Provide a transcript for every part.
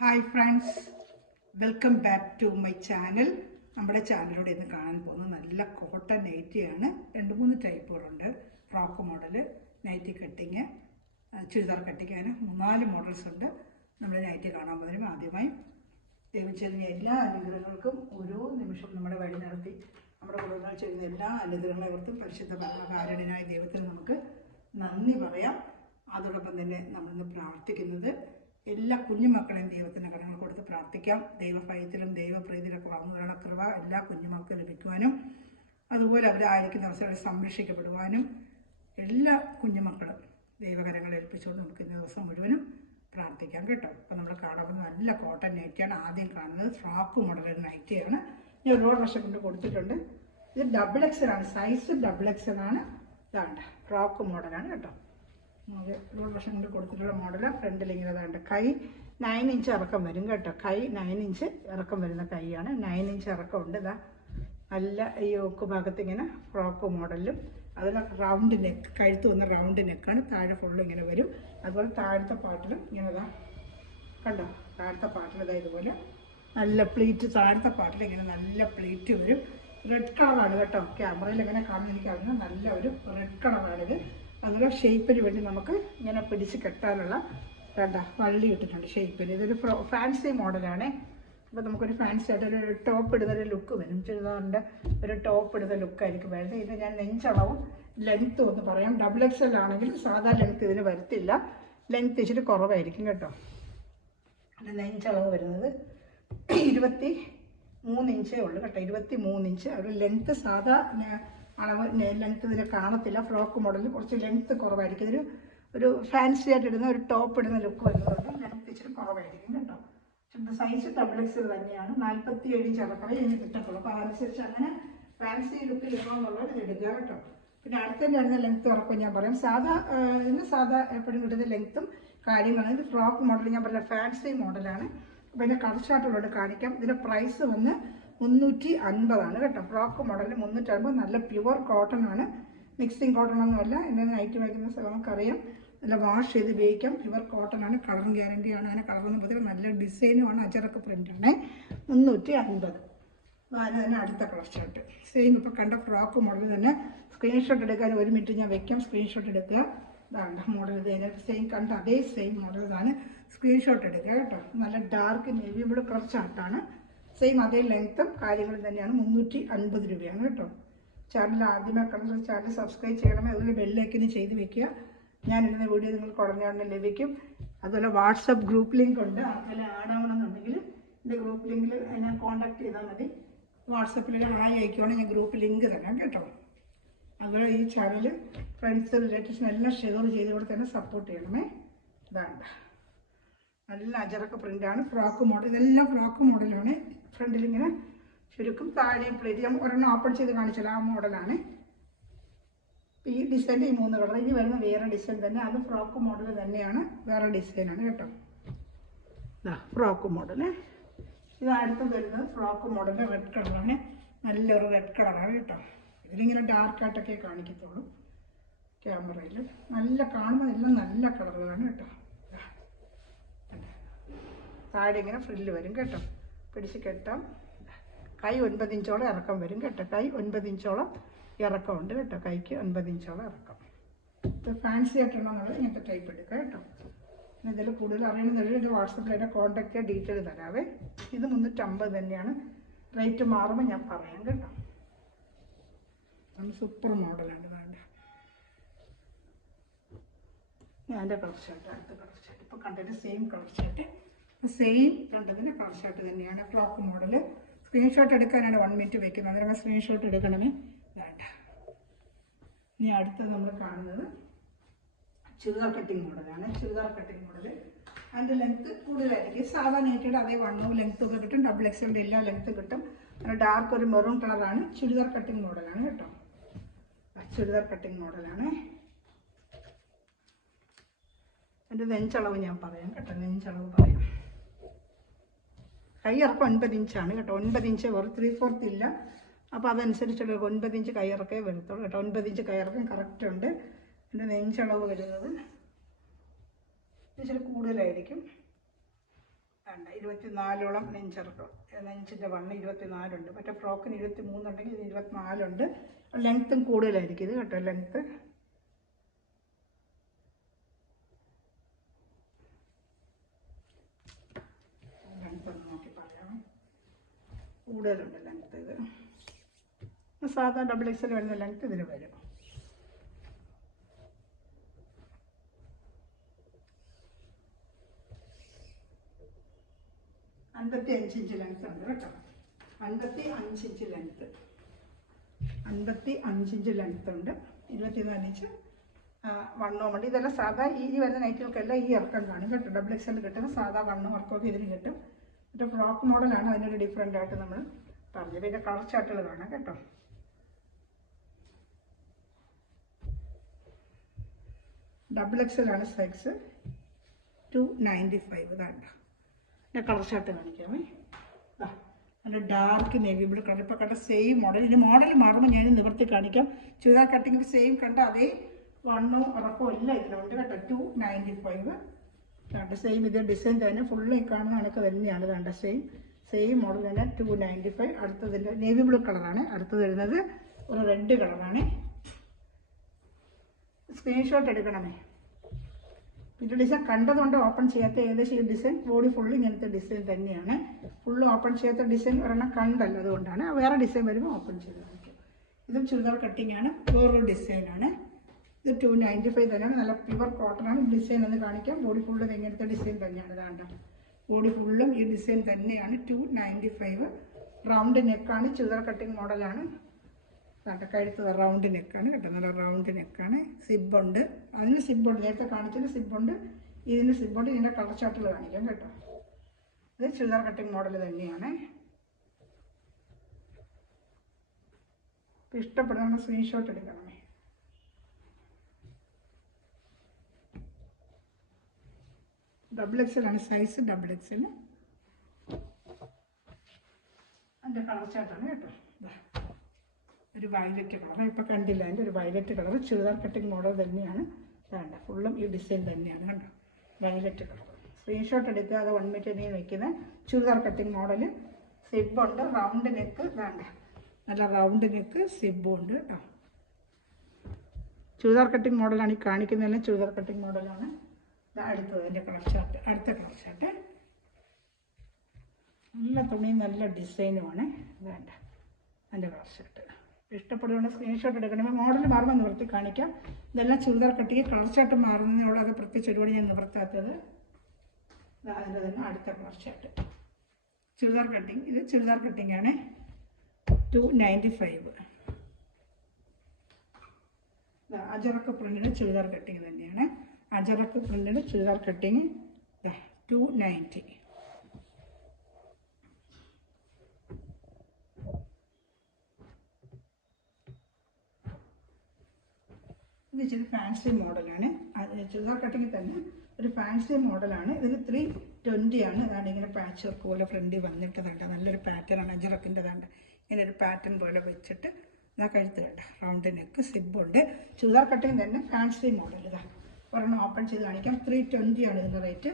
Hi friends, welcome back to my channel. നമ്മുടെ ചാനലിലൂടെ ഇന്ന് കാണാൻ പോകുന്നത് നല്ല കോട്ടൺ നൈറ്റിയാണ്. 2-3 ടൈപ്പുകളുണ്ട്. Frock model, nighty cutting, churidar cutting, അങ്ങനെ 3-4 മോഡൽസ് ഉണ്ട്. നമ്മൾ നൈറ്റി കാണാൻ പോകുന്നതിനും ആദ്യമായി ദൈവം എല്ലാ അനുഗ്രഹങ്ങൾക്കും ഓരോ നിമിഷം നമ്മുടെ വഴി നടത്തി നമ്മുടെ കുടുംബങ്ങൾ ചെയ്യുന്ന എല്ലാ അനുഗ്രഹങ്ങളെവർക്കും പരിശുദ്ധ പരമകാരുണ്യനായ ദൈവത്തിന് നമുക്ക് നന്ദി പറയാം. അതോടൊപ്പം തന്നെ നമ്മളിന്ന് പ്രാർത്ഥിക്കുന്നത് എല്ലാ കുഞ്ഞുമക്കളെയും ദൈവത്തിൻ്റെ കടങ്ങൾ കൊടുത്ത് പ്രാർത്ഥിക്കാം. ദൈവഭയത്തിലും ദൈവപ്രീതിയിലൊക്കെ വളർന്നു വരണ കൃപ എല്ലാ കുഞ്ഞുമക്കൾക്കും ലഭിക്കുവാനും അതുപോലെ അവരായിരിക്കുന്ന അവസരങ്ങളിൽ സംരക്ഷിക്കപ്പെടുവാനും എല്ലാ കുഞ്ഞുമക്കളും ദൈവകരങ്ങളെ ഏൽപ്പിച്ചുകൊണ്ട് നമുക്ക് ഇന്ന ദിവസം മുഴുവനും പ്രാർത്ഥിക്കാം കേട്ടോ. അപ്പോൾ നമ്മൾ കാണുന്നത് നല്ല കോട്ടൺ നൈറ്റിയാണ്. ആദ്യം കാണുന്നത് ഫ്രോക്ക് മോഡൽ നൈറ്റിയാണ്. ഞാൻ ഒരുപാട് വർഷം കൊണ്ട് കൊടുത്തിട്ടുണ്ട്. ഇത് XXL ആണ്, സൈസ് XXL ആണ്. ഇതാണ്ട് ഫ്രോക്ക് മോഡലാണ് കേട്ടോ. ഒരുപാട് വർഷം കൊണ്ട് കൊടുത്തിട്ടുള്ള മോഡലാണ്. ഫ്രണ്ടിൽ ഇങ്ങനെ ഇതാണ്ട് കൈ 9 ഇഞ്ച് ഇറക്കം വരും കേട്ടോ. കൈ 9 ഇഞ്ച് ഇറക്കം വരുന്ന കൈയാണ്. 9 ഇഞ്ച് ഇറക്കം ഉണ്ട്. ഇതാ നല്ല ഈ ഒക്ക് ഭാഗത്ത് ഇങ്ങനെ ഫ്രോക്ക് മോഡലിലും അതിൽ റൗണ്ട് നെക്ക്, കഴുത്ത് വന്ന റൗണ്ട് നെക്കാണ്. താഴെ ഫുള്ള് ഇങ്ങനെ വരും. അതുപോലെ താഴത്തെ പാട്ടിലും ഇങ്ങനെ ഇതാ കണ്ടോ, താഴത്തെ പാട്ടിൽ ഇതാ ഇതുപോലെ നല്ല പ്ലീറ്റ്, താഴത്തെ പാട്ടിൽ ഇങ്ങനെ നല്ല പ്ലീറ്റ് വരും. റെഡ് കളറാണ് കേട്ടോ. ക്യാമറയിൽ എങ്ങനെ കാണുന്ന എനിക്കറിയാം. നല്ല ഒരു റെഡ് കളറാണിത്. അതുപോലെ ഷേപ്പിന് വേണ്ടി നമുക്ക് ഇങ്ങനെ പിടിച്ച് കെട്ടാനുള്ള വേണ്ട വള്ളി ഇട്ടിട്ടുണ്ട് ഷേപ്പിന്. ഇതൊരു ഫാൻസി മോഡലാണ്. അപ്പോൾ നമുക്കൊരു ഫാൻസി ആയിട്ട് ഒരു ടോപ്പ് ഇടുന്നൊരു ലുക്ക് വരും. ചുരിദാറിൻ്റെ ഒരു ടോപ്പ് ഇടുന്ന ലുക്കായിരിക്കും വരുന്നത്. ഇത് ഞാൻ നെഞ്ചളവും ലെങ്ത്തും ഒന്ന് പറയാം. XXL ആണെങ്കിൽ സാധാ ലെങ്ത്ത് ഇതിന് വരത്തില്ല. ലെങ്ത്ത് ഇച്ചിരി കുറവായിരിക്കും കേട്ടോ. അതിൻ്റെ നെഞ്ചളവ് വരുന്നത് 23 ഇഞ്ചേ ഉള്ളൂ കേട്ടോ. 23 ഇഞ്ച്. ഒരു ലെങ്ത്ത് സാധാ അളവ് ലെങ്ത്ത് ഇതിൽ കാണത്തില്ല. ഫ്രോക്ക് മോഡലിൽ കുറച്ച് ലെങ്ത്ത് കുറവായിരിക്കും. ഇതൊരു ഒരു ഫാൻസി ആയിട്ട് ഇടുന്ന ഒരു ടോപ്പ് ഇടുന്ന ലുക്ക് വരുന്നതുകൊണ്ട് ലെങ്ത്ത് ഇച്ചിരി കുറവായിരിക്കും കേട്ടോ. സൈസ് XXL തന്നെയാണ്. 47 ഇഞ്ച് ഇറക്കമേ എനിക്ക് കിട്ടത്തുള്ളൂ. അപ്പോൾ അതനുസരിച്ച് അങ്ങനെ ഫാൻസി ലുക്കിൽ ഇടണമെന്നുള്ളത് ഇത് എടുക്കുക കേട്ടോ. പിന്നെ അടുത്തതിൻ്റെ അടുത്ത ലെങ്ത്ത് ഇറക്കം ഞാൻ പറയാം. ഇതിന് സാധാ എപ്പോഴും കിട്ടുന്ന ലെങ്ത്തും കാര്യങ്ങളാണ്. ഇത് ഫ്രോക്ക് മോഡൽ ഞാൻ പറഞ്ഞ ഫാൻസി മോഡലാണ്. അപ്പോൾ ഇതിൻ്റെ കളർഷാട്ടുള്ളോട് കാണിക്കാം. ഇതിൻ്റെ പ്രൈസ് വന്ന് 350 കേട്ടോ. ഫ്രോക്ക് മോഡലിൽ 350. നല്ല പ്യുവർ കോട്ടൺ ആണ്, മിക്സിങ് കോട്ടൺ ഒന്നുമല്ല. എൻ്റെ നൈറ്റ് വയ്ക്കുന്ന നമുക്കറിയാം. നല്ല വാഷ് ചെയ്ത് ഉപയോഗിക്കാം. പ്യുവർ കോട്ടൺ ആണ്. കളർ ഗ്യാരണ്ടിയാണ്. അങ്ങനെ കളറൊന്നും പറ്റില്ല. നല്ല ഡിസൈനുമാണ്. അജറക്ക് പ്രിൻ്റാണ്. 350. അതിന് തന്നെ അടുത്ത കളർ ഷർട്ട് സെയിം ഇപ്പോൾ കണ്ട ഫ്രോക്ക് മോഡൽ തന്നെ. സ്ക്രീൻഷോട്ട് എടുക്കാൻ 1 മിനിറ്റ് ഞാൻ വെക്കാം. സ്ക്രീൻഷോട്ട് എടുക്കുക. ഇതാണ് മോഡൽ. ഇത് അതിനകത്ത് സെയിം കണ്ട അതേ സെയിം മോഡൽ ഇതാണ്. സ്ക്രീൻഷോട്ട് എടുക്കുക കേട്ടോ. നല്ല ഡാർക്ക് നേവി ബ്ലൂ കളർ ചാർട്ടാണ്. സെയിം അതേ ലെങ്ത്തും കാര്യങ്ങളും തന്നെയാണ്. 350 രൂപയാണ് കേട്ടോ. ചാനൽ ആദ്യമായി കണ്ട ചാനൽ സബ്സ്ക്രൈബ് ചെയ്യണമേ. അതുപോലെ ബെല്ലൈക്കന് ചെയ്ത് വെക്കുക. ഞാനിടുന്ന വീഡിയോ നിങ്ങൾക്ക് ഉടനെ ലഭിക്കും. അതുപോലെ വാട്സപ്പ് ഗ്രൂപ്പ് ലിങ്ക് ഉണ്ട്. അതുപോലെ ആടാവണമെന്നുണ്ടെങ്കിൽ എൻ്റെ ഗ്രൂപ്പ് ലിങ്കിൽ എന്നെ കോൺടാക്ട് ചെയ്താൽ മതി. വാട്സപ്പിൽ ഹായ് അയക്കുവാണെങ്കിൽ ഞാൻ ഗ്രൂപ്പ് ലിങ്ക് തരാം കേട്ടോ. അതുപോലെ ഈ ചാനൽ ഫ്രണ്ട്സ് റിലേറ്റീവ്സിനെല്ലാം ഷെയർ ചെയ്ത് കൂടെ തന്നെ സപ്പോർട്ട് ചെയ്യണമേ. ഇതാണ് നല്ല അജറക്ക പ്രിൻ്റാണ്. Frock model. ഇതെല്ലാം ഫ്രോക്ക് മോഡലാണ്. ഫ്രണ്ടിലിങ്ങനെ ചുരുക്കും, താഴെ പ്ലേറ്റ്. ഞാൻ ഒരെണ്ണം ഓപ്പൺ ചെയ്ത് കാണിച്ചാൽ ആ മോഡലാണ്. ഈ ഡിസൈൻ്റെ ഈ 3 കളർ. ഇനി വരുന്ന വേറെ ഡിസൈൻ തന്നെ. അത് ഫ്രോക്ക് മോഡൽ തന്നെയാണ്, വേറെ ഡിസൈനാണ് കേട്ടോ. Frock model. ഇത് അടുത്ത് വരുന്നത് ഫ്രോക്ക് മോഡലിൻ്റെ റെഡ് കളറാണ്. നല്ലൊരു റെഡ് കളറാണ് കേട്ടോ. ഇതിലിങ്ങനെ ഡാർക്കായിട്ടൊക്കെ കാണിക്കത്തുള്ളൂ ക്യാമറയിൽ. നല്ല കാണുമ്പോൾ എല്ലാം നല്ല കളറുകളാണ് കേട്ടോ. താഴെ ഇങ്ങനെ ഫ്രില്ല് വരും കേട്ടോ. പിടിച്ച് കെട്ടാം. കൈ 9 ഇഞ്ചോളം ഇറക്കം വരും കേട്ടോ. കൈ 9 ഇഞ്ചോളം ഇറക്കമുണ്ട് കേട്ടോ. കൈക്ക് 9 ഇഞ്ചോളം ഇറക്കം. ഇത് ഫാൻസി ആയിട്ടുണ്ടെന്നുള്ളത് ഇങ്ങനത്തെ ടൈപ്പ് എടുക്കുക കേട്ടോ. പിന്നെ ഇതിൽ കൂടുതൽ അറിയണമെന്നുണ്ടെങ്കിൽ എൻ്റെ വാട്സപ്പിൽ എൻ്റെ കോൺടാക്റ്റ് ഡീറ്റെയിൽ തരാവേ. ഇത് 350 തന്നെയാണ്. റേറ്റ് മാറുമ്പോൾ ഞാൻ പറയാം കേട്ടോ. സൂപ്പർ മോഡലാണ്. വേണ്ട ഞാൻ എൻ്റെ കളർ ഷർട്ട്, അടുത്ത കളർ ഷർട്ട് ഇപ്പോൾ കണ്ടതിൻ്റെ സെയിം കളർ ഷർട്ട്, സെയിം കണ്ടതിൻ്റെ കളർ ഷർട്ട് തന്നെയാണ്. Frock model. സ്ക്രീൻഷോട്ട് എടുക്കാനാണ് 1 മിനിറ്റ് വയ്ക്കുന്നത്. അതിനൊക്കെ സ്ക്രീൻഷോട്ട് എടുക്കണമേ. വേണ്ട. ഇനി അടുത്തത് നമ്മൾ കാണുന്നത് ചുരിദാർ കട്ടിങ് മോഡലാണ്. Churidar cutting model. അതിൻ്റെ ലെങ്ത്ത് കൂടുതലായിരിക്കും. സാധാ നൈറ്റിയുടെ അതേ വണ്ണവും ലെങ്ത്തും ഒക്കെ കിട്ടും. XXL എല്ലാ ലെങ്ത്തും കിട്ടും. ഡാർക്ക് ഒരു മെറൂൺ കളറാണ്. ചുരിദാർ കട്ടിങ് മോഡലാണ് കേട്ടോ. ചുരിദാർ കട്ടിങ് മോഡലാണ്. എൻ്റെ നെഞ്ചളവ് ഞാൻ പറയാം കേട്ടോ. നെഞ്ചളവ് പറയാം. കൈ ഇറക്കം 9 ഇഞ്ചാണ് കേട്ടോ. 9 ഇഞ്ച് വെറും 3/4 ഇല്ല. അപ്പോൾ അതനുസരിച്ചുള്ള 9 ഇഞ്ച് കൈ ഇറക്കേ വരത്തുള്ളൂ കേട്ടോ. 9 ഇഞ്ച് കൈ ഇറക്കം കറക്റ്റ് ഉണ്ട്. എൻ്റെ നെഞ്ചളവ് വരുന്നത് ഇച്ചിരി കൂടുതലായിരിക്കും. വേണ്ട 24ഓളം നെഞ്ചിറക്കം. നെഞ്ചിൻ്റെ വണ്ണം 24 മറ്റേ ഫ്രോക്കിന് 23 ഉണ്ടെങ്കിൽ ഇത് 24 ലെങ്ത്തും കൂടുതലായിരിക്കും ഇത് കേട്ടോ. ലെങ്ത്ത് ഒന്ന് നോക്കി പറയാം. കൂടുതലുണ്ട് ലെങ്ത്ത്. ഇത് സാധാ XXL വരുന്ന ലെങ്ത്ത് ഇതിന് വരും. $55 ഇഞ്ച് ലെങ്ത്ത് ഉണ്ട് കേട്ടോ. 55 ഇഞ്ച് ലെങ്ത്ത്. 55 ഇഞ്ച് ലെങ്ത്ത് ഉണ്ട്. 24 ഇഞ്ച് വണ്ണവും ഉണ്ട്. ഇതെല്ലാം സാധാ ഈ വരുന്ന നൈറ്റുകൾക്കെല്ലാം ഈ ഇറക്കം കാണും കേട്ടോ. XXL കിട്ടുന്ന സാധാ വണ്ണവും ഇറക്കമൊക്കെ ഇതിന് കിട്ടും. ഒരു ഫ്രോക്ക് മോഡലാണ് അതിനൊരു ഡിഫറെൻ്റ് ആയിട്ട് നമ്മൾ പറഞ്ഞത്. പിന്നെ കളർ ചാർട്ടുകൾ കാണാം കേട്ടോ. XXL ആണ് സൈസ്. 295. ഇതാണ്ട ഞാൻ കളർ ചാർട്ട് കാണിക്കാമേ. നല്ല ഡാർക്ക് നേവി ബ്ലൂ കളർ. ഇപ്പോൾ കണ്ട സെയിം മോഡൽ. ഇനി മോഡൽ മാറുമ്പോൾ ഞാൻ നിവർത്തി കാണിക്കാം. ചുരിദാർ കട്ടിങ്ങിൽ സെയിം കണ്ട അതേ വണ്ണവും ഉറപ്പവും എല്ലാം ഇതിനുണ്ട് കേട്ടോ. 295. കണ്ട സെയിം ഇതേ ഡിസൈൻ തന്നെ ഫുള്ള് ഈ കാണുന്ന കണക്ക് തന്നെയാണ്. കണ്ട സെയിം മോഡൽ തന്നെ. 295. അടുത്തതിൻ്റെ നേവി ബ്ലൂ കളറാണ്. അടുത്തത് വരുന്നത് ഒരു റെഡ് കളറാണ്. സ്ക്രീൻഷോട്ട് എടുക്കണമേ. ഇത് ഡിസൈൻ കണ്ടതുകൊണ്ട് ഓപ്പൺ ചെയ്യാത്ത ഏകദേശം ഈ ഡിസൈൻ ബോഡി ഫുള്ള് ഇങ്ങനത്തെ ഡിസൈൻ തന്നെയാണ്. ഫുള്ള് ഓപ്പൺ ചെയ്യാത്ത ഡിസൈൻ ഒരെണ്ണം കണ്ടല്ല, അതുകൊണ്ടാണ്. വേറെ ഡിസൈൻ വരുമ്പോൾ ഓപ്പൺ ചെയ്ത് കാണിക്കും. ഇതും ചുരിദാർ കട്ടിംഗ് ആണ്. വേറൊരു ഡിസൈനാണ്. ഇത് 295 തന്നെയാണ്. നല്ല പ്യുവർ കോട്ടണാണ്. ഡിസൈൻ എന്ന് കാണിക്കാം. ബോഡി ഫുള്ളും ഇങ്ങനത്തെ ഡിസൈൻ തന്നെയാണ്. ഇതാണ്ട ബോഡി ഫുള്ളും ഈ ഡിസൈൻ തന്നെയാണ്. 295. റൗണ്ട് നെക്കാണ്. ചുരിദാർ കട്ടിംഗ് മോഡലാണ്. കഴുത്ത് റൗണ്ട് നെക്കാണ് കേട്ടോ. നല്ല റൗണ്ട് നെക്കാണ്. സിബുണ്ട്. അതിന് സിബുണ്ട്. നേരത്തെ കാണിച്ചതിന് സിബുണ്ട്. ഇതിന് സിബുണ്ട്. ഇതിൻ്റെ കളർ ചാർട്ടിൽ കാണിക്കാം കേട്ടോ. ഇത് ചുരിദാർ കട്ടിംഗ് മോഡൽ തന്നെയാണ്. ഇഷ്ടപ്പെടുന്ന സ്ക്രീൻഷോട്ട് എടുക്കണമേ. XXL ആണ് സൈസ്. XXL. അതിൻ്റെ കളർ ചാർട്ടാണ് കേട്ടോ. ഒരു വയലറ്റ് കളർ. ഇപ്പോൾ കണ്ടില്ല, അതിൻ്റെ ഒരു violet colour. Churidar cutting model തന്നെയാണ്. വേണ്ട ഫുള്ളും ഈ ഡിസൈൻ തന്നെയാണ് കണ്ടോ. Violet colour. സ്ക്രീൻഷോട്ട് എടുക്കുക. അത് 1 മീറ്ററിന് വയ്ക്കുന്ന ചുരിദാർ കട്ടിംഗ് മോഡൽ. സിബുണ്ട്. Round neck. വേണ്ട നല്ല റൗണ്ട് നെക്ക്. സിബും ഉണ്ട് കേട്ടോ. ചുരിദാർ കട്ടിംഗ് മോഡലാണ് ഈ കാണിക്കുന്നതെല്ലാം. ചുരിദാർ കട്ടിംഗ് മോഡലാണ്. അടുത്തത് എൻ്റെ കളർ ചാർട്ട്. അടുത്ത കളർ ചാർട്ട്. നല്ല തുണി നല്ല ഡിസൈനുമാണ്. വേണ്ട അതിൻ്റെ കളർ ചാർട്ട്. ഇഷ്ടപ്പെടുന്ന സ്ക്രീൻഷോട്ട് എടുക്കണമെങ്കിൽ മോഡൽ മാറുമ്പോൾ നിവർത്തി കാണിക്കാം. ഇതെല്ലാം ചുരിദാർ കട്ടിങ്. കളർ ചാർട്ട് മാറുന്നതിനുള്ള അത് പ്രത്യേകിച്ച് ഒരുപാട് ഞാൻ നിവർത്താത്തത്. അതിൻ്റെ തന്നെ അടുത്ത കളർ ചാർട്ട്. ചുരിദാർ കട്ടിങ്. ഇത് ചുരിദാർ കട്ടിങ് ആണ്. 295. അജറക്ക് പ്രിന്റിന് ചുരിദാർ കട്ടിങ് തന്നെയാണ്. അജറക്ക് പ്രിന്റിന് ചുരിദാർ കട്ടിങ് 290. ഇത് ഇച്ചിരി ഫാൻസി മോഡലാണ്. ചുരിദാർ കട്ടിങ്ങിൽ തന്നെ ഒരു ഫാൻസി മോഡലാണ്. ഇതിന് 320 ആണ്. അതാണ് ഇങ്ങനെ പാച്ച് വർക്ക് പോലെ ഫ്രണ്ടിൽ വന്നിട്ട് കണ്ട നല്ലൊരു പാറ്റേൺ ആണ്. അജറക്കിൻ്റെ കണ്ട ഇങ്ങനെ ഒരു പാറ്റേൺ പോലെ വെച്ചിട്ട് ഇതാ കഴുത്ത് കണ്ട റൗണ്ട് നെക്ക്. സിബുണ്ട്. ചുരിദാർ കട്ടിങ് തന്നെ ഫാൻസി മോഡൽ. ഇതാണ് ഒരെണ്ണം ഓപ്പൺ ചെയ്ത് കാണിക്കാം. 320 ആണ് ഇതിൻ്റെ റേറ്റ്.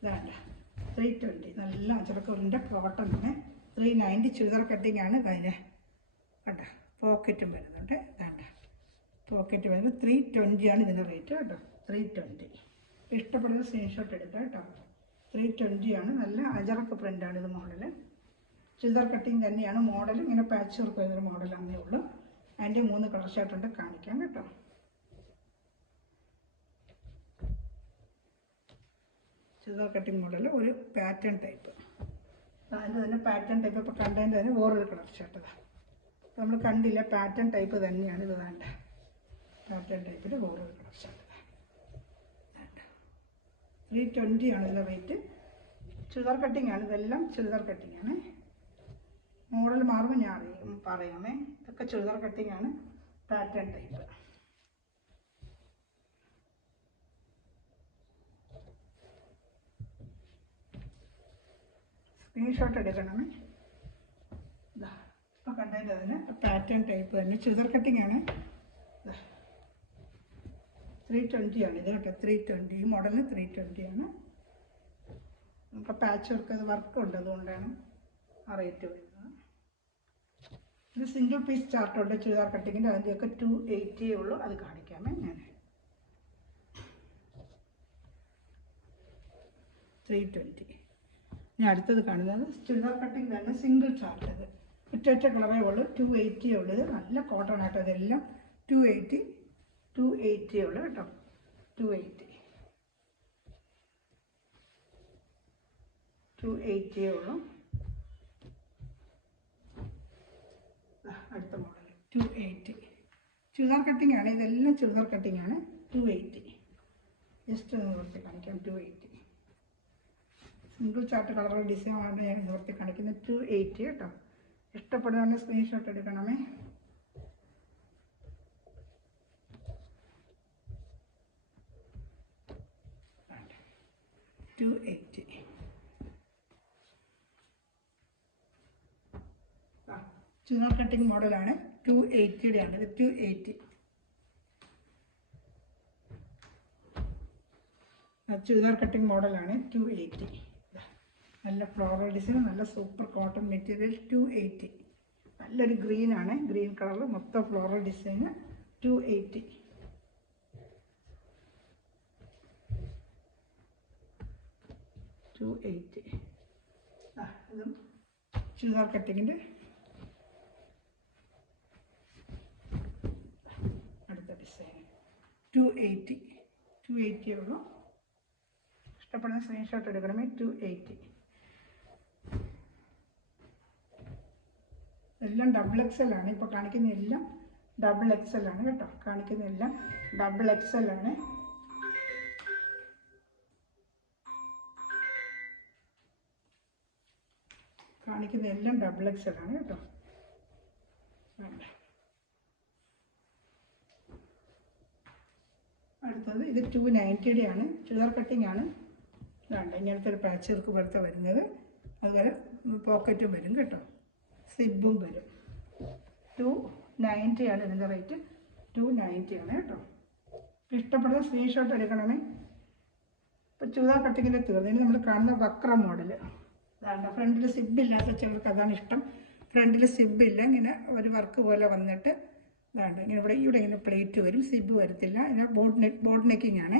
ഇതാണ്ട 320. നല്ല അജറക്കിൻ്റെ കോട്ടൺ ആണ്. 390. ചുരിദാർ കട്ടിങ് ആണ്. അതിന് കണ്ട പോക്കറ്റും വരുന്നുണ്ട്. ഇതാണ്ട പോക്കറ്റ് വരുന്നത്. 320 ആണ് ഇതിൻ്റെ റേറ്റ് കേട്ടോ. 320. ഇഷ്ടപ്പെടുന്ന സ്ക്രീൻഷോട്ട് എടുക്കുക കേട്ടോ. 320 ആണ്. നല്ല അജറക്ക് പ്രിൻ്റാണ് ഇത് മോഡൽ. ചുരിദാർ കട്ടിങ് തന്നെയാണ് മോഡൽ. ഇങ്ങനെ പാച്ച് വർക്ക് ചെയ്തൊരു മോഡലാണേ ഉള്ളൂ. അതിൻ്റെ 3 കളർ ഷർട്ടുണ്ട് കാണിക്കാം കേട്ടോ. ചുരിദാർ കട്ടിങ് മോഡൽ ഒരു പാറ്റേൺ ടൈപ്പ്. അതിൻ്റെ തന്നെ പാറ്റേൺ ടൈപ്പ്. ഇപ്പോൾ കണ്ടതിൻ്റെ തന്നെ വേറൊരു കളർ ഷർട്ട്. നമ്മൾ കണ്ടില്ല, പാറ്റേൺ ടൈപ്പ് തന്നെയാണ് ഇത്. വേണ്ട പാറ്റേൺ ടൈപ്പിൽ വേറൊരു കളർ ഷർട്ട്. 320 ആണ് ഇതിൻ്റെ റേറ്റ്. ചുരിദാർ കട്ടിങ് ആണ്. ഇതെല്ലാം ചുരിദാർ കട്ടിങ് ആണ്. മോഡൽ മാറുമ്പോൾ ഞാൻ പറയാമേ. ഇതൊക്കെ ചുരിദാർ കട്ടിങ് ആണ്. Pattern type. സ്ക്രീൻഷോട്ട് എടുക്കണമേ. ഇതാ ഇപ്പോൾ കണ്ടതിൻ്റെ അതിന് പാറ്റേൺ ടൈപ്പ് തന്നെ ചുരിദാർ കട്ടിങ് ആണ്. 320 ആണ് ഇത് കേട്ടോ. 320. ഈ മോഡലിന് 320 ആണ്. നമുക്ക് പാച്ച് വർക്ക് വർക്കുണ്ട്, അതുകൊണ്ടാണ് ആ റേറ്റ് വരുന്നത്. ഇത് സിംഗിൾ പീസ് ചാർട്ടുണ്ട് ചുരിദാർ കട്ടിങ്ങിൻ്റെ, അതിൻ്റെയൊക്കെ 280 ഉള്ളൂ. അത് കാണിക്കാമേ ഞാൻ. 320. ഞാൻ അടുത്തത് കാണുന്നത് ചുരിദാർ കട്ടിങ് തന്നെ സിംഗിൾ ചാർട്ട്. ഇത് ഒറ്റ കളറേ ഉള്ളൂ, 280 ഉള്ളത്. നല്ല കോട്ടൺ ആട്ടോ ഇതെല്ലാം. 280 ഉള്ളു കേട്ടോ. 280 ഉള്ളു. അടുത്ത മോഡൽ 280 ചുരിദാർ കട്ടിങ് ആണ്. ഇതെല്ലാം ചുരിദാർ കട്ടിങ് ആണ്. 280 ജസ്റ്റ് നിവർത്തി കാണിക്കാം. 280 സിംഗിൾ ചാർട്ട് കളർ ഡിസൈൻ ആണ് ഞാൻ നിവർത്തി കാണിക്കുന്നത്. 280 കേട്ടോ. ഇഷ്ടപ്പെടുന്ന സ്ക്രീൻഷോട്ട് എടുക്കണമേ. ചുരിദാർ കട്ടിങ് മോഡലാണ്. 280യുടെ ആണ് ഇത്. 280 ചുരിദാർ കട്ടിങ് മോഡലാണ്. 280 നല്ല ഫ്ലോറൽ ഡിസൈൻ, നല്ല സൂപ്പർ കോട്ടൺ മെറ്റീരിയൽ. 280 നല്ലൊരു ഗ്രീൻ ആണ്, ഗ്രീൻ കളർ മൊത്തം ഫ്ലോറൽ ഡിസൈന്. 280 ഇതും ചുരിദാർ കട്ടിങ്ങിൻ്റെ അടുത്ത ഡിസൈൻ. 280 ഉള്ളൂ. ഇഷ്ടപ്പെടുന്ന സ്ക്രീൻഷോട്ട് എടുക്കണമേ. 280 എല്ലാം ഡബിൾ XL ആണ്. ഇപ്പോൾ കാണിക്കുന്ന എല്ലാം ഡബിൾ XL ആണ് കേട്ടോ. കാണിക്കുന്ന എല്ലാം ഡബിൾ XL ആണ്. കാണിക്കുന്ന എല്ലാം ഡബിൾ XL ആണ് കേട്ടോ. അടുത്തത് ഇത് 290യുടെ ആണ്. ചുരിദാർ കട്ടിങ് ആണ്. വേണ്ട ഇങ്ങനത്തെ ഒരു പാച്ച് വർക്ക് പോലത്തെ വരുന്നത്. അതുപോലെ പോക്കറ്റും വരും കേട്ടോ, സിബും വരും. 290 ആണ് ഇതിൻ്റെ റേറ്റ്. 290 ആണ് കേട്ടോ. ഇഷ്ടപ്പെടുന്ന സ്ക്രീൻഷോട്ട് എടുക്കണമേ. ഇപ്പോൾ ചുരിദാർ കട്ടിങ്ങിൻ്റെ തീർന്നു. ഇനി നമ്മൾ കാണുന്ന വക്ര മോഡൽ. അതാണ് ഫ്രണ്ടിൽ സിബില്ലാത്ത ചിലർക്ക് അതാണ് ഇഷ്ടം. ഫ്രണ്ടിൽ സിബില്ല, ഇങ്ങനെ ഒരു വർക്ക് പോലെ വന്നിട്ട് ഇതാണ് ഇങ്ങനെ ഇവിടെ ഇങ്ങനെ പ്ലേറ്റ് വരും, സിബ് വരത്തില്ല. ഇതിന് ബോട്ട് നെക്കിങ് ആണ്.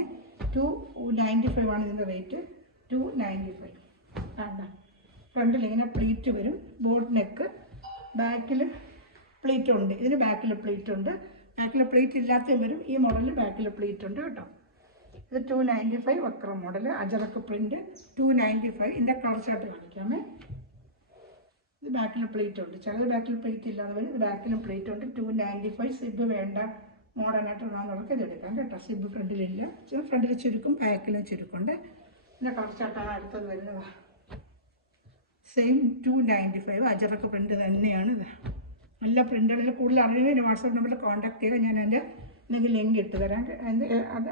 295 ആണ് ഇതിൻ്റെ റേറ്റ്. 295 വേണ്ട. ഫ്രണ്ടിൽ ഇങ്ങനെ പ്ലേറ്റ് വരും, ബോട്ട് നെക്ക്. ബാക്കിൽ പ്ലേറ്റ് ഉണ്ട്. ഇതിന് ബാക്കിൽ പ്ലേറ്റ് ഉണ്ട്. ബാക്കിൽ പ്ലേറ്റ് ഇല്ലാത്തതും വരും. ഈ മോഡലിൽ ബാക്കിൽ പ്ലേറ്റ് ഉണ്ട് കേട്ടോ. ഇത് 295 വക്ര മോഡൽ, അജറക്ക് പ്രിൻറ്റ്. 295 ഇതിൻ്റെ കളർ ചാർട്ട് കാണിക്കാമേ. ഇത് ബാക്കിൽ പ്ലേറ്റ് ഉണ്ട്. ചിലത് ബാക്കിൽ പ്ലേറ്റ് ഇല്ലാതെ വരും. ഇത് ബാക്കിലും പ്ലേറ്റ് ഉണ്ട്. 295. സിബ് വേണ്ട, മോഡേണായിട്ട് വേണമെന്നുള്ളവർക്ക് ഇത് എടുക്കാം കേട്ടോ. സിബ് ഫ്രണ്ടിലില്ല, ഫ്രണ്ടിൽ ചുരുക്കും ബാക്കിലും ചുരുക്കുണ്ട്. ഇതിൻ്റെ കളർ ചാർട്ടാണ് അടുത്തത് വരുന്നത്. സെയിം 295 അജറക്ക് പ്രിൻറ്റ് തന്നെയാണ്. ഇത് നല്ല പ്രിൻ്റുകളിൽ കൂടുതൽ അറിയുന്നതിന് വാട്സാപ്പ് നമ്പറിൽ കോൺടാക്ട് ചെയ്യുക. ഞാൻ എൻ്റെ എനിക്ക് ലിങ്ക് ഇട്ട് തരാം.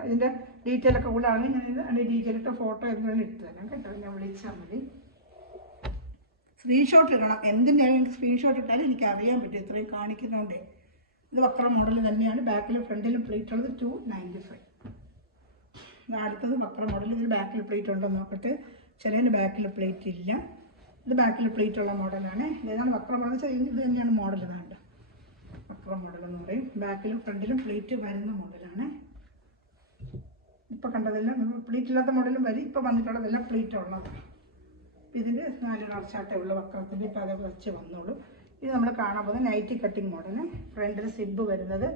അതിൻ്റെ ഡീറ്റെയിലൊക്കെ കൂടുതൽ അറിയാൻ ഞാൻ അതിൻ്റെ ഡീറ്റെയിൽ ഇട്ട ഫോട്ടോ എന്തെങ്കിലും ഇട്ട് തരാം കേട്ടോ. ഞാൻ വിളിച്ചാൽ മതി. സ്ക്രീൻഷോട്ട് ഇടണം. എന്തിൻ്റെ എനിക്ക് സ്ക്രീൻഷോട്ട് ഇട്ടാലും എനിക്ക് അറിയാൻ പറ്റും, ഇത്രയും കാണിക്കുന്നതുകൊണ്ട്. ഇത് വക്ര മോഡൽ തന്നെയാണ്. ബാക്കിലും ഫ്രണ്ടിലും പ്ലേറ്റ് ഉള്ളത്. 295. ഇത് അടുത്തത് വക്ര മോഡൽ. ഇതിൽ ബാക്കിൽ പ്ലേറ്റ് ഉണ്ടോ നോക്കട്ടെ. ചിലതിന് ബാക്കിൽ പ്ലേറ്റ് ഇല്ല. ഇത് ബാക്കിൽ പ്ലേറ്റ് ഉള്ള മോഡലാണ്. ഇതാണ് വക്ര മോഡൽ. ഇത് തന്നെയാണ് മോഡൽ. ഇതാണ്ട് വക്ര മോഡൽ എന്ന് പറയും. ബാക്കിലും ഫ്രണ്ടിലും പ്ലേറ്റ് വരുന്ന മോഡലാണ്. ഇപ്പോൾ കണ്ടതെല്ലാം പ്ലേറ്റ് ഇല്ലാത്ത മോഡലും വരും. ഇപ്പോൾ വന്നിട്ടുള്ളതെല്ലാം പ്ലേറ്റ് ഉള്ളതാണ്. ഇതിൻ്റെ 4 കളർ ചാർട്ടേ ഉള്ള വക്രത്തിൻ്റെ. ഇപ്പോൾ അതേ വെച്ച് വന്നോളൂ. ഇത് നമ്മൾ കാണാൻ പോകുന്നത് നൈറ്റി കട്ടിങ് മോഡല്. ഫ്രണ്ടിൽ സിബ് വരുന്നത്.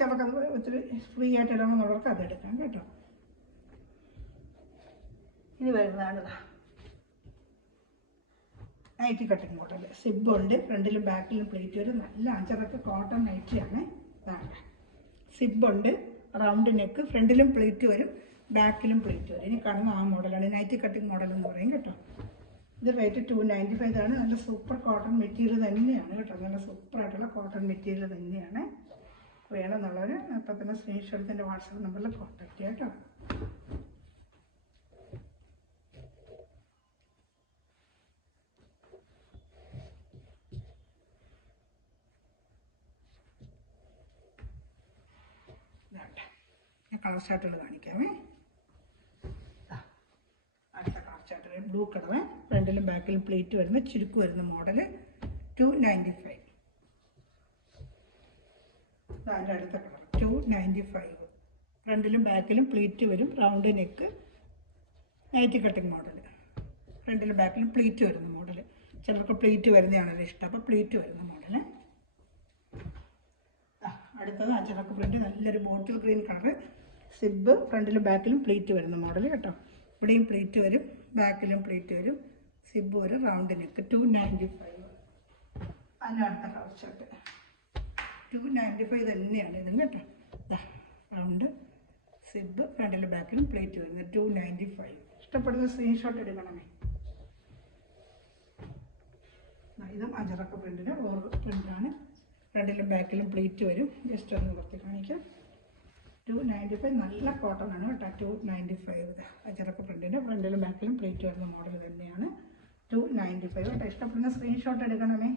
ചിലർക്കത് ഒത്തിരി ഫ്രീ ആയിട്ട് ഇടണമെന്നുള്ളവർക്ക് അതെടുക്കാം കേട്ടോ. ഇത് വരുന്നതാണ് നൈറ്റി കട്ടിങ് മോഡൽ. സിബുണ്ട്, ഫ്രണ്ടിലും ബാക്കിലും പ്ലേറ്റ് വരും. നല്ല അഞ്ചറൊക്കെ കോട്ടൺ നൈറ്റിയാണ്. ഇതാണ് സിബുണ്ട്, റൗണ്ട് നെക്ക്, ഫ്രണ്ടിലും പ്ലേറ്റ് വരും, ബാക്കിലും പ്ലേറ്റ് വരും. ഇനി കാണുന്ന ആ മോഡലാണ് നൈറ്റി കട്ടിങ് മോഡൽ എന്ന് പറയും കേട്ടോ. ഇത് റേറ്റ് 295 ആണ്. നല്ല സൂപ്പർ കോട്ടൺ മെറ്റീരിയൽ തന്നെയാണ് കേട്ടോ. നല്ല സൂപ്പറായിട്ടുള്ള കോട്ടൺ മെറ്റീരിയൽ തന്നെയാണ്. വേണമെന്നുള്ളവർ ഇപ്പം തന്നെ സ്ക്രീൻഷോട്ടിൻ്റെ വാട്സാപ്പ് നമ്പറിൽ കോൺടാക്ട് ചെയ്യാം കേട്ടോ. കളർ ചാർട്ടുകൾ കാണിക്കാമേ. അടുത്ത കളർ ചാർട്ട് ബ്ലൂ കളറ്, ഫ്രണ്ടിലും ബാക്കിലും പ്ലേറ്റ് വരുന്ന ചുരുക്ക് വരുന്ന മോഡൽ 295. അതിൻ്റെ അടുത്ത കളർ 295. ഫ്രണ്ടിലും ബാക്കിലും പ്ലേറ്റ് വരും, round neck, nighty cutting model. ഫ്രണ്ടിലും ബാക്കിലും പ്ലേറ്റ് വരുന്ന മോഡൽ. ചിലർക്ക് പ്ലേറ്റ് വരുന്നതാണല്ലോ ഇഷ്ടം, അപ്പോൾ പ്ലേറ്റ് വരുന്ന മോഡൽ. അടുത്തത് അജറക്ക് പ്രിൻറ്റ്, നല്ലൊരു ബോട്ടിൽ ഗ്രീൻ കളറ്, സിബ്, ഫ്രണ്ടിലും ബാക്കിലും പ്ലേറ്റ് വരുന്ന മോഡൽ കേട്ടോ. ഇവിടെയും പ്ലേറ്റ് വരും, ബാക്കിലും പ്ലേറ്റ് വരും, സിബ് വരും, റൗണ്ട് നെക്ക് 295. അതിൻ്റെ അടുത്ത കളർ ഷർട്ട് 295 തന്നെയാണ് ഇതും കേട്ടോ. റൗണ്ട് സിബ്, ഫ്രണ്ടിലും ബാക്കിലും പ്ലേറ്റ് വരുന്നത് 295. ഇഷ്ടപ്പെടുന്ന സ്ക്രീൻഷോട്ട് എടുക്കണമേ. ഇതും അജറക്ക് പ്രിൻറ്റിന് വേറെ പ്രിൻ്റാണ്. ഫ്രണ്ടിലും ബാക്കിലും പ്ലേറ്റ് വരും. ജസ്റ്റ് ഒന്ന് നിർത്തി കാണിക്കാം. 295 നല്ല കോട്ടൺ ആണ് കേട്ടോ. 295 അജറക്ക് പ്രിൻറ്റിൻ്റെ ഫ്രണ്ടിലും ബാക്കിലും പ്ലേറ്റ് വരുന്ന മോഡൽ തന്നെയാണ്. 295 കേട്ടോ. ഇഷ്ടപ്പെടുന്ന സ്ക്രീൻഷോട്ട് എടുക്കണമേ.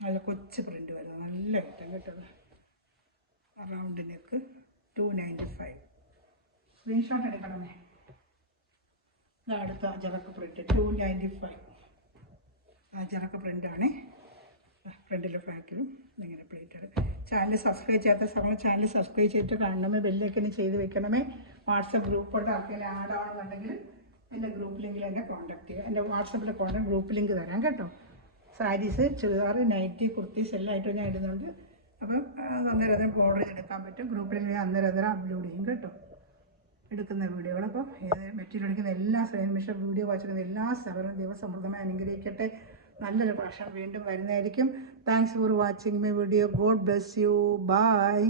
നല്ല കൊച്ചു പ്രിൻ്റ് വരുന്നത്, നല്ല ഐറ്റം കേട്ടത്. Round neck 295. സ്ക്രീൻഷോട്ട് എടുക്കണമേ. അടുത്ത അജറക്ക് പ്രിൻ്റ് 295. അജറക്ക് പ്രിൻ്റാണ്. ഫ്രണ്ടിലും ബാക്കിലും ഇങ്ങനെ പ്ലേറ്റ് എടുക്കും. ചാനൽ സബ്സ്ക്രൈബ് ചെയ്യാത്ത സമയം ചാനൽ സബ്സ്ക്രൈബ് ചെയ്തിട്ട് കാണണമേ, ബെല്ലൈക്കന് ചെയ്ത് വെക്കണമേ. വാട്സപ്പ് ഗ്രൂപ്പോട്ട് ആർക്കെങ്കിലും ആഡ് ആവണമെന്നുണ്ടെങ്കിൽ എൻ്റെ ഗ്രൂപ്പ് ലിങ്കിൽ എന്നെ കോൺടാക്ട് ചെയ്യുക. എൻ്റെ വാട്സപ്പിൽ ഗ്രൂപ്പ് ലിങ്ക് തരാം കേട്ടോ. സാരീസ്, ചുരിദാർ, നൈറ്റി, കുർത്തീസ് എല്ലാം ആയിട്ടും ഞാൻ ഇടുന്നുണ്ട്. അപ്പം അന്നേരം ഓർഡർ ചെയ്തെടുക്കാൻ പറ്റും. ഗ്രൂപ്പിൽ ഞാൻ അന്നേരം അപ്ലോഡ് ചെയ്യും കേട്ടോ എടുക്കുന്ന വീഡിയോകൾ. അപ്പം മെറ്റീരിയൽ എടുക്കുന്ന എല്ലാ മിഷൻ വീഡിയോ വായിച്ചിരുന്ന എല്ലാ സ്ഥലവും ദൈവസമൃദ്ധമായി അനുഗ്രഹിക്കട്ടെ. നല്ലൊരു ഭാഷ വീണ്ടും വരുന്നതായിരിക്കും. Thanks for watching my video. God bless you. By.